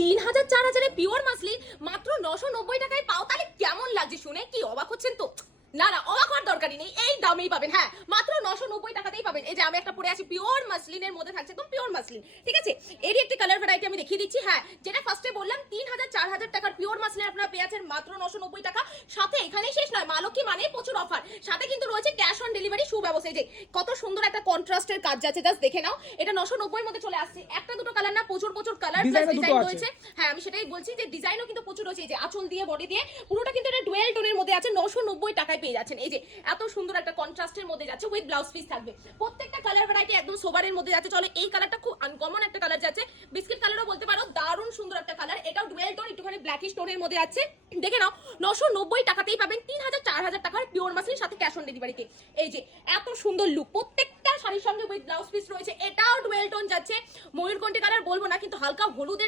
3000 4000 a pure muslin মাত্র 990 টাকায় পাও, তাহলে কেমন লাগছে শুনে? কি অবাক হচ্ছেন তো? না না, অবাক হওয়ার দরকারই নেই, এই দামেই পাবেন। হ্যাঁ, মাত্র 990 টাকাতেই পাবেন। এই যে আমি একটা পরে আছি, পিওর মাসলিনের মধ্যে থাকছে, একদম পিওর মাসলিন, ঠিক আছে? এরই একটি কালার ভ্যারাইটি আমি দেখিয়ে দিচ্ছি। হ্যাঁ, যেটা ফার্স্টে বললাম 3000 4000 টাকার পিওর মাসলিন আপনারা পেয়ে আছেন মাত্র 990 টাকা। সাথে এখানেই শেষ নয়, মা লক্ষ্মী মানে প্রচুর অফার, সাথে কিন্তু রয়েছে ক্যাশ অন ডেলিভারি সুব্যবস্থা। এই যে কত সুন্দর একটা কন্ট্রাস্টের কাজ যাচ্ছে, জাস্ট দেখে নাও। এটা 990 এর মধ্যে চলে আসছে। একটা দুটো কালার না, প্রচুর প্রচুর কালার প্লাস ডিজাইন রয়েছে। হ্যাঁ, আমি সেটাই বলছি যে ডিজাইনও কিন্তু প্রচুর রয়েছে। এই যে আঁচল দিয়ে বডি দিয়ে পুরোটা কিন্তু এটা ডুয়েল টোনের মধ্যে আছে, 990 টাকায় পেয়ে যাচ্ছেন। এই যে এত সুন্দর একটা কন্ট্রাস্টের মধ্যে যাচ্ছে, উইথ ব্লাউজ পিস থাকবে। প্রত্যেকটা কালার ভ্যারাইটি একদম সোবারের মধ্যে যাচ্ছে। চলো, এই কালারটা খুব আনকমন একটা কালার যাচ্ছে, বিস্কিট কালারও বলতে পারো, দারুণ সুন্দর একটা কালার। এটাও ডুয়েল টোন, একটুখানি ব্ল্যাকিশ টোনের মধ্যে আছে। দেখে নাও, 990 টাকাতেই পাবেন 3000 4000 টাকার পিওর মাসলিন, সাথে ক্যাশ অন ডেলিভারিতে। এই যে এত সুন্দর লুক, প্রত্যেকটা শাড়ির সঙ্গে উইথ ব্লাউজ পিস রয়েছে। এটাও ডুয়েল টোন যাচ্ছে, ময়ূরকণ্ঠী কালার বলবো না, কিন্তু হালকা হলুদের